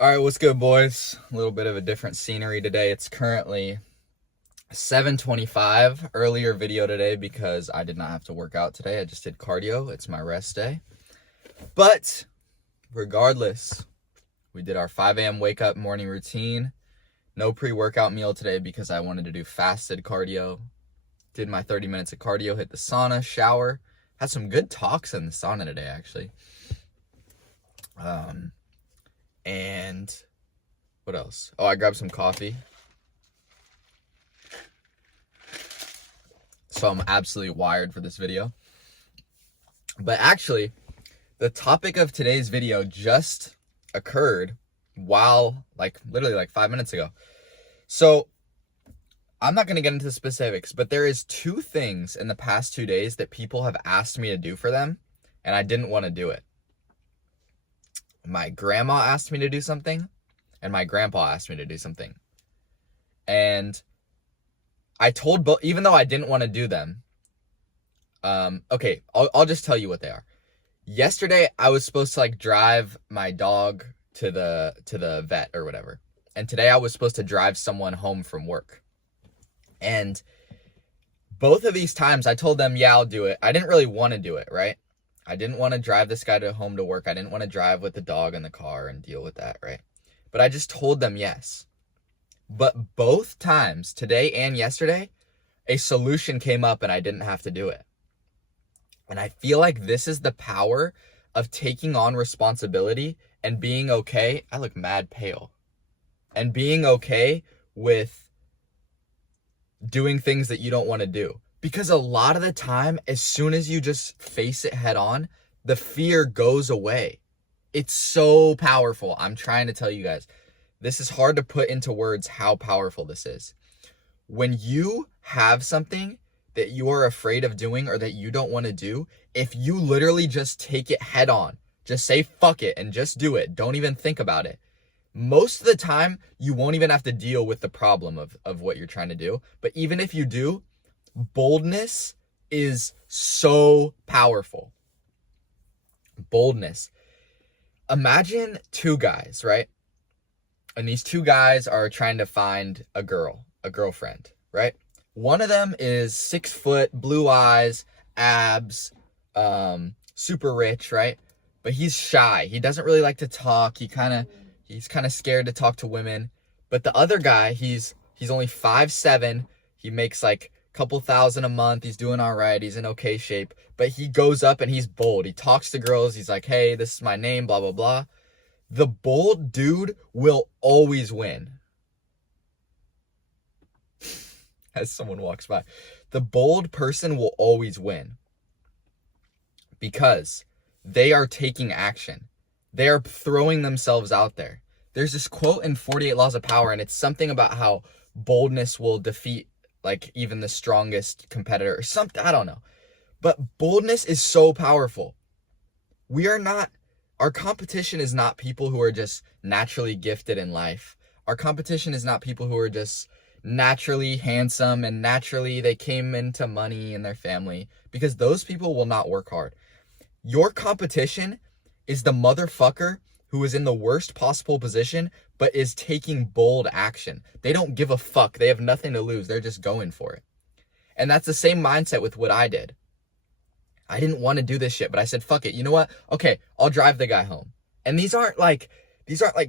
All right, what's good, boys? A little bit of a different scenery today. It's currently 7:25. Earlier video today because I did not have to work out today. I just did cardio. It's my rest day. But regardless, we did our 5 a.m. wake up morning routine. No pre-workout meal today because I wanted to do fasted cardio. Did my 30 minutes of cardio, hit the sauna, shower. Had some good talks in the sauna today, actually. And what else? Oh, I grabbed some coffee. So I'm absolutely wired for this video. But actually, the topic of today's video just occurred while, literally 5 minutes ago. So I'm not going to get into the specifics, but there is 2 things in the past 2 days that people have asked me to do for them, and I didn't want to do it. My grandma asked me to do something, and my grandpa asked me to do something. And I told both, even though I didn't want to do them. Okay, I'll just tell you what they are. Yesterday, I was supposed to drive my dog to the vet or whatever. And today I was supposed to drive someone home from work. And both of these times I told them, yeah, I'll do it. I didn't really want to do it, right? I didn't want to drive this guy home to work. I didn't want to drive with the dog in the car and deal with that, right? But I just told them yes. But both times, today and yesterday, a solution came up and I didn't have to do it. And I feel like this is the power of taking on responsibility and being okay. I look mad pale. And being okay with doing things that you don't want to do. Because a lot of the time, as soon as you just face it head on, the fear goes away. It's so powerful. I'm trying to tell you guys. This is hard to put into words how powerful this is. When you have something that you are afraid of doing or that you don't want to do, if you literally just take it head on, just say fuck it and just do it. Don't even think about it. Most of the time, you won't even have to deal with the problem of what you're trying to do. But even if you do, boldness is so powerful. Boldness. Imagine 2 guys, right? And these 2 guys are trying to find a girlfriend, right? One of them is 6 foot, blue eyes, abs, super rich, right? But he's shy. He doesn't really like to talk. He's kind of scared to talk to women. But the other guy, he's only 5'7". He makes couple thousand a month. He's doing all right. He's in okay shape. But he goes up and he's bold. He talks to girls. He's like, hey, this is my name, blah, blah, blah. The bold dude will always win. As someone walks by. The bold person will always win. Because they are taking action. They are throwing themselves out there. There's this quote in 48 Laws of Power, and it's something about how boldness will defeat even the strongest competitor or something. I don't know. But boldness is so powerful. Our competition is not people who are just naturally gifted in life. Our competition is not people who are just naturally handsome and naturally they came into money in their family, because those people will not work hard. Your competition is the motherfucker who is in the worst possible position, but is taking bold action. They don't give a fuck. They have nothing to lose. They're just going for it. And that's the same mindset with what I did. I didn't want to do this shit, but I said, fuck it. You know what? Okay, I'll drive the guy home. And these aren't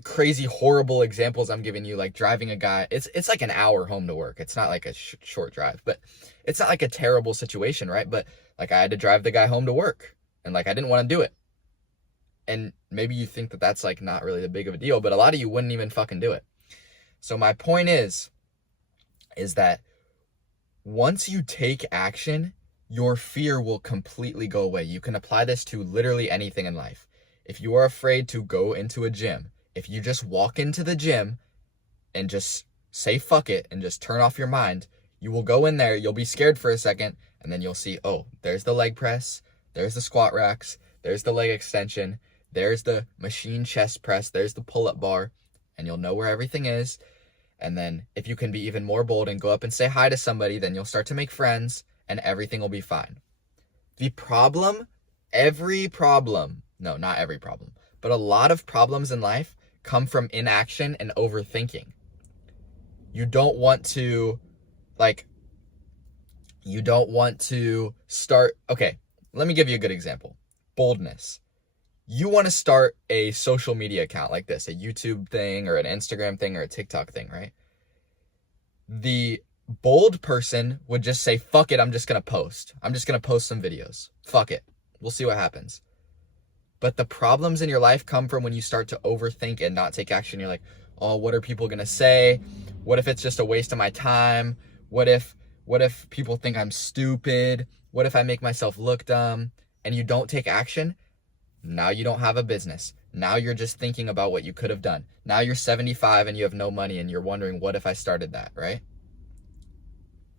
crazy, horrible examples I'm giving you, like driving a guy. It's like an hour home to work. It's not like a short drive, but it's not like a terrible situation, right? But I had to drive the guy home to work, and I didn't want to do it. And maybe you think that that's not really that big of a deal, but a lot of you wouldn't even fucking do it. So my point is that once you take action, your fear will completely go away. You can apply this to literally anything in life. If you are afraid to go into a gym, if you just walk into the gym and just say fuck it and just turn off your mind, you will go in there, you'll be scared for a second, and then you'll see, oh, there's the leg press, there's the squat racks, there's the leg extension, there's the machine chest press, there's the pull-up bar, and you'll know where everything is. And then if you can be even more bold and go up and say hi to somebody, then you'll start to make friends and everything will be fine. The problem, no, not every problem, but a lot of problems in life come from inaction and overthinking. You don't want to start. Okay, let me give you a good example. Boldness. You want to start a social media account like this, a YouTube thing or an Instagram thing or a TikTok thing, right? The bold person would just say, fuck it, I'm just going to post. I'm just going to post some videos. Fuck it. We'll see what happens. But the problems in your life come from when you start to overthink and not take action. You're like, oh, what are people going to say? What if it's just a waste of my time? What if people think I'm stupid? What if I make myself look dumb? And you don't take action? Now you don't have a business. Now you're just thinking about what you could have done. Now you're 75 and you have no money and you're wondering, what if I started that, right?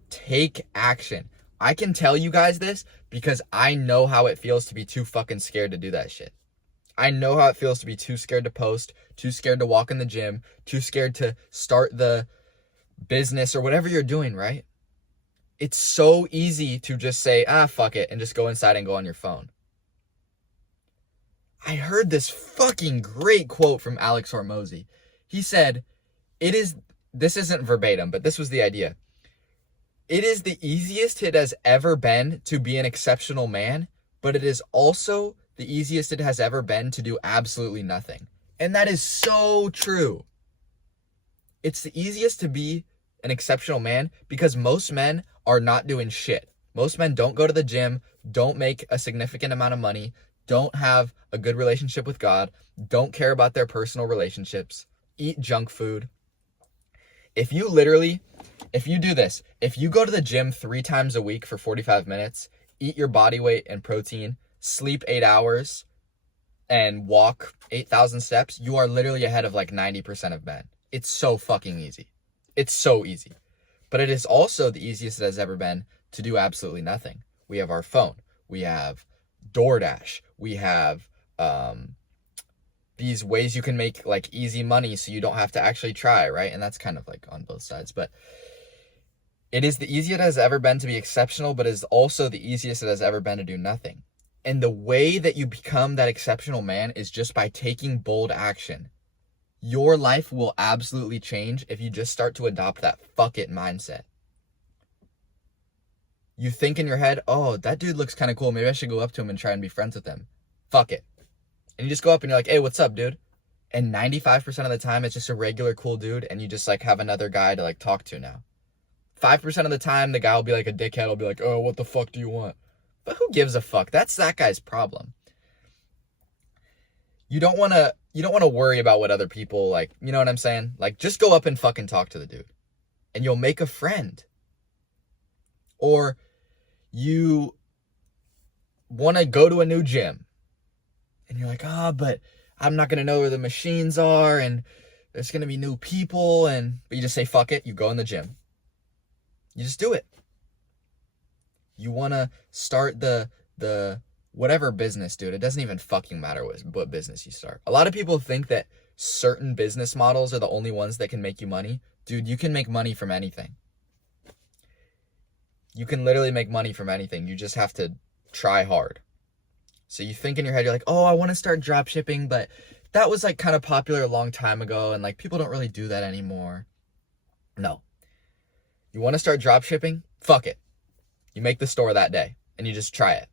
Take action. I can tell you guys this because I know how it feels to be too fucking scared to do that shit. I know how it feels to be too scared to post, too scared to walk in the gym, too scared to start the business or whatever you're doing, right? It's so easy to just say, fuck it, and just go inside and go on your phone. I heard this fucking great quote from Alex Hormozy. He said, this isn't verbatim, but this was the idea. It is the easiest it has ever been to be an exceptional man, but it is also the easiest it has ever been to do absolutely nothing. And that is so true. It's the easiest to be an exceptional man because most men are not doing shit. Most men don't go to the gym, don't make a significant amount of money, don't have a good relationship with God, don't care about their personal relationships, eat junk food. If you do this, if you go to the gym 3 times a week for 45 minutes, eat your body weight and protein, sleep 8 hours, and walk 8,000 steps, you are literally ahead of like 90% of men. It's so fucking easy. It's so easy. But it is also the easiest it has ever been to do absolutely nothing. We have our phone. We have DoorDash. We have these ways you can make like easy money so you don't have to actually try, right? And that's kind of like on both sides. But it is the easiest it has ever been to be exceptional, but it is also the easiest it has ever been to do nothing. And the way that you become that exceptional man is just by taking bold action. Your life will absolutely change if you just start to adopt that fuck it mindset. You think in your head, oh, that dude looks kind of cool. Maybe I should go up to him and try and be friends with him. Fuck it. And you just go up and you're like, hey, what's up, dude? And 95% of the time, it's just a regular cool dude. And you just like have another guy to like talk to now. 5% of the time, the guy will be like a dickhead. Will be like, oh, what the fuck do you want? But who gives a fuck? That's that guy's problem. You don't want to worry about what other people like, you know what I'm saying? Like, just go up and fucking talk to the dude. And you'll make a friend. Or you want to go to a new gym. And you're like, but I'm not going to know where the machines are. And there's going to be new people. But you just say, fuck it. You go in the gym. You just do it. You want to start the whatever business, dude. It doesn't even fucking matter what business you start. A lot of people think that certain business models are the only ones that can make you money. Dude, you can make money from anything. You can literally make money from anything. You just have to try hard. So you think in your head, you're like, oh, I want to start drop shipping, but that was like kind of popular a long time ago. And like people don't really do that anymore. No. You want to start drop shipping? Fuck it. You make the store that day and you just try it.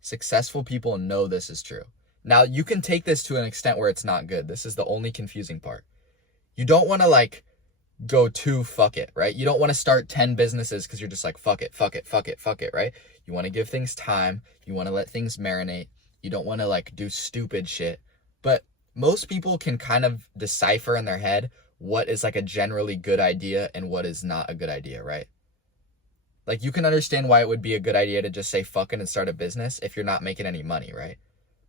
Successful people know this is true. Now, you can take this to an extent where it's not good. This is the only confusing part. You don't want to like go too fuck it, right? You don't want to start 10 businesses because you're just like, fuck it, right? You want to give things time. You want to let things marinate. You don't want to like do stupid shit. But most people can kind of decipher in their head what is like a generally good idea and what is not a good idea, right? Like you can understand why it would be a good idea to just say fuck it and start a business if you're not making any money, right?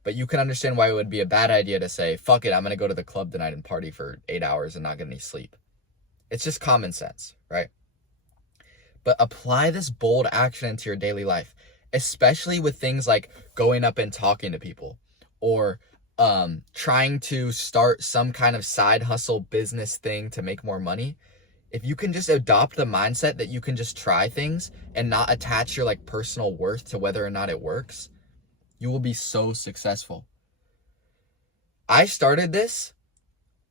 But you can understand why it would be a bad idea to say, fuck it, I'm going to go to the club tonight and party for 8 hours and not get any sleep. It's just common sense, right? But apply this bold action into your daily life, especially with things like going up and talking to people or trying to start some kind of side hustle business thing to make more money. If you can just adopt the mindset that you can just try things and not attach your like personal worth to whether or not it works, you will be so successful. I started this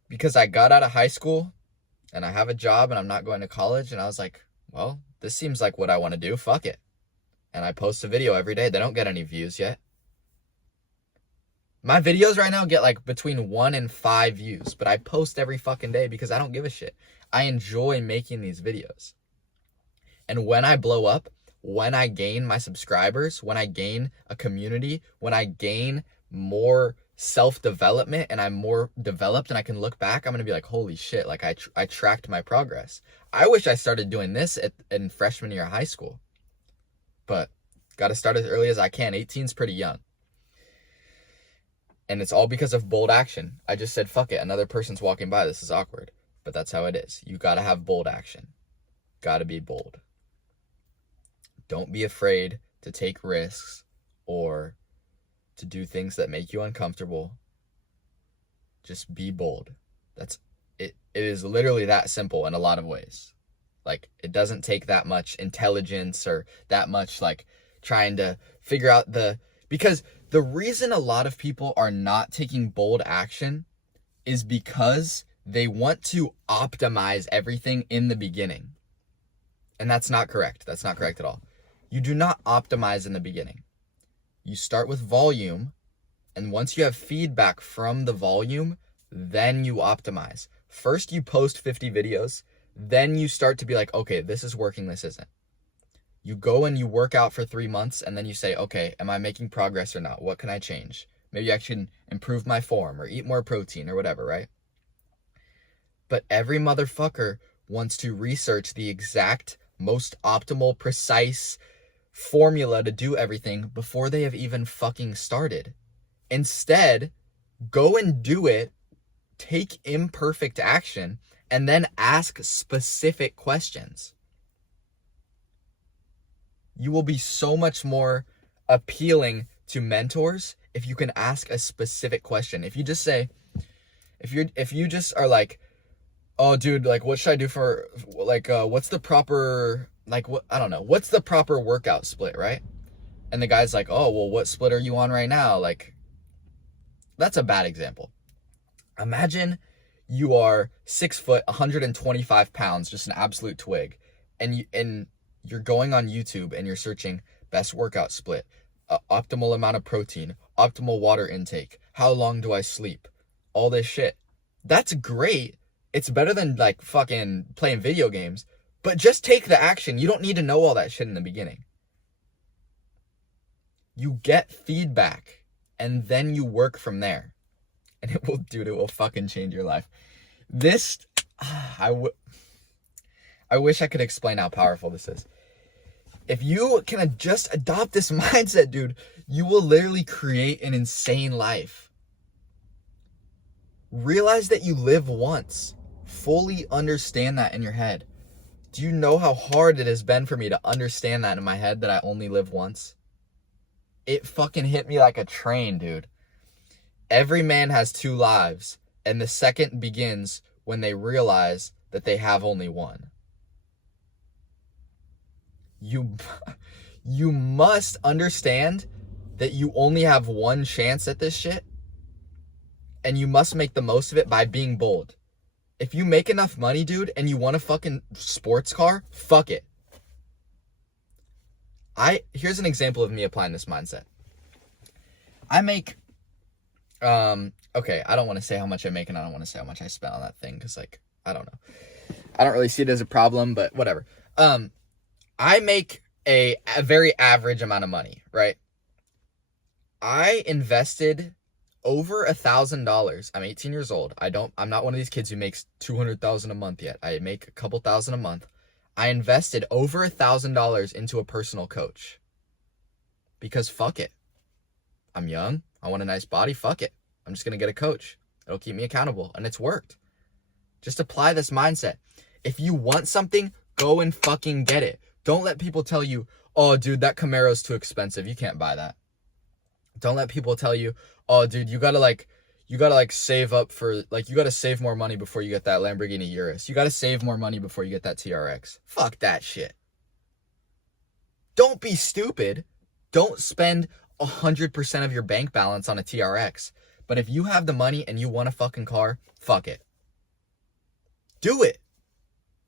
because I got out of high school and I have a job and I'm not going to college. And I was like, well, this seems like what I want to do. Fuck it. And I post a video every day. They don't get any views yet. My videos right now get like between 1 and 5 views, but I post every fucking day because I don't give a shit. I enjoy making these videos. And when I blow up, when I gain my subscribers, when I gain a community, when I gain more self-development and I'm more developed and I can look back, I'm going to be like, holy shit, like I tracked my progress. I wish I started doing this in freshman year of high school, but got to start as early as I can. 18 is pretty young. And it's all because of bold action. I just said, fuck it, another person's walking by. This is awkward. But that's how it is. You got to have bold action. Got to be bold. Don't be afraid to take risks or to do things that make you uncomfortable. Just be bold. That's it. It is literally that simple in a lot of ways. Like, it doesn't take that much intelligence or that much like trying to figure out because the reason a lot of people are not taking bold action is because they want to optimize everything in the beginning. And that's not correct. That's not correct at all. You do not optimize in the beginning. You start with volume, and once you have feedback from the volume, then you optimize. First, you post 50 videos, then you start to be like, okay, this is working, this isn't. You go and you work out for 3 months, and then you say, okay, am I making progress or not? What can I change? Maybe I can improve my form or eat more protein or whatever, right? But every motherfucker wants to research the exact, most optimal, precise formula to do everything before they have even fucking started. Instead, go and do it, take imperfect action, and then ask specific questions. You will be so much more appealing to mentors if you can ask a specific question. If you just say, if you just are like, oh dude, like what should I do for like what's the proper like what I don't know, what's the proper workout split, right? And the guy's like, oh well, what split are you on right now? Like, that's a bad example. Imagine you are 6 foot, 125 pounds, just an absolute twig, and you're going on YouTube and you're searching best workout split, optimal amount of protein, optimal water intake, how long do I sleep, all this shit. That's great. It's better than like fucking playing video games, but just take the action. You don't need to know all that shit in the beginning. You get feedback and then you work from there, and it will fucking change your life. I wish I could explain how powerful this is. If you can just adopt this mindset, dude, you will literally create an insane life. Realize that you live once. Fully understand that in your head. Do you know how hard it has been for me to understand that in my head, that I only live once? It fucking hit me like a train, dude. Every man has 2 lives, and the second begins when they realize that they have only one. You must understand that you only have one chance at this shit, and you must make the most of it by being bold. If you make enough money, dude, and you want a fucking sports car, fuck it. Here's an example of me applying this mindset. I make, okay, I don't want to say how much I make, and I don't want to say how much I spent on that thing, because, like, I don't know. I don't really see it as a problem, but whatever. I make a very average amount of money, right? I invested over $1,000. I'm 18 years old. I'm not one of these kids who makes $200,000 a month yet. I make a couple thousand a month. I invested over $1,000 into a personal coach because fuck it. I'm young. I want a nice body. Fuck it. I'm just going to get a coach. It'll keep me accountable, and it's worked. Just apply this mindset. If you want something, go and fucking get it. Don't let people tell you, oh, dude, that Camaro's too expensive. You can't buy that. Don't let people tell you, oh, dude, you gotta save up for, like, you gotta save more money before you get that Lamborghini Urus. You gotta save more money before you get that TRX. Fuck that shit. Don't be stupid. Don't spend 100% of your bank balance on a TRX, But if you have the money and you want a fucking car, fuck it. Do it.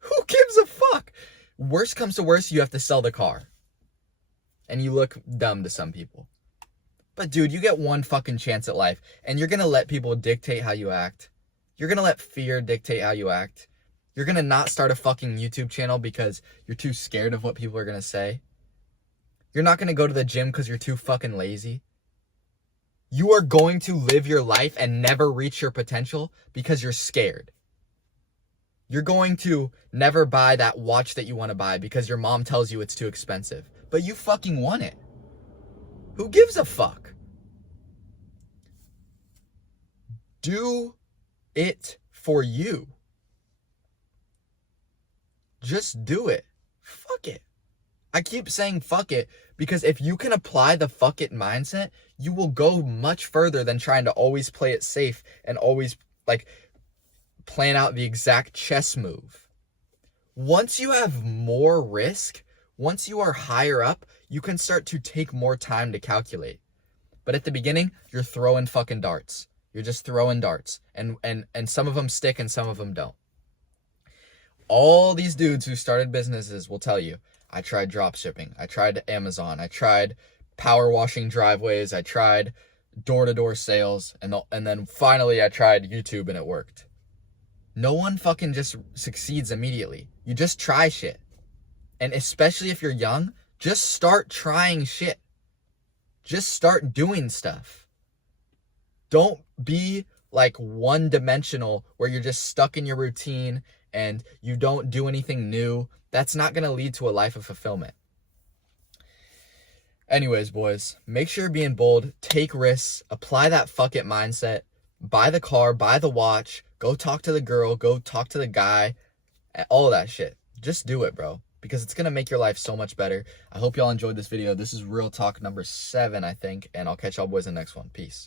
Who gives a fuck? Worst comes to worst, you have to sell the car. And you look dumb to some people. But dude, you get one fucking chance at life, and you're gonna let people dictate how you act. You're gonna let fear dictate how you act. You're gonna not start a fucking YouTube channel because you're too scared of what people are gonna say. You're not gonna go to the gym because you're too fucking lazy. You are going to live your life and never reach your potential because you're scared. You're going to never buy that watch that you want to buy because your mom tells you it's too expensive. But you fucking want it. Who gives a fuck? Do it for you. Just do it. Fuck it. I keep saying fuck it because if you can apply the fuck it mindset, you will go much further than trying to always play it safe and always like plan out the exact chess move. Once you have more risk, once you are higher up, you can start to take more time to calculate. But at the beginning, you're throwing fucking darts. You're just throwing darts. And some of them stick and some of them don't. All these dudes who started businesses will tell you, I tried drop shipping. I tried Amazon. I tried power washing driveways. I tried door-to-door sales. And then finally I tried YouTube and it worked. No one fucking just succeeds immediately. You just try shit. And especially if you're young, just start trying shit. Just start doing stuff. Don't be like one-dimensional where you're just stuck in your routine and you don't do anything new. That's not going to lead to a life of fulfillment. Anyways, boys, make sure you're being bold. Take risks. Apply that fuck it mindset. Buy the car. Buy the watch. Go talk to the girl. Go talk to the guy. All of that shit. Just do it, bro. Because it's going to make your life so much better. I hope y'all enjoyed this video. This is Real Talk number 7, I think. And I'll catch y'all boys in the next one. Peace.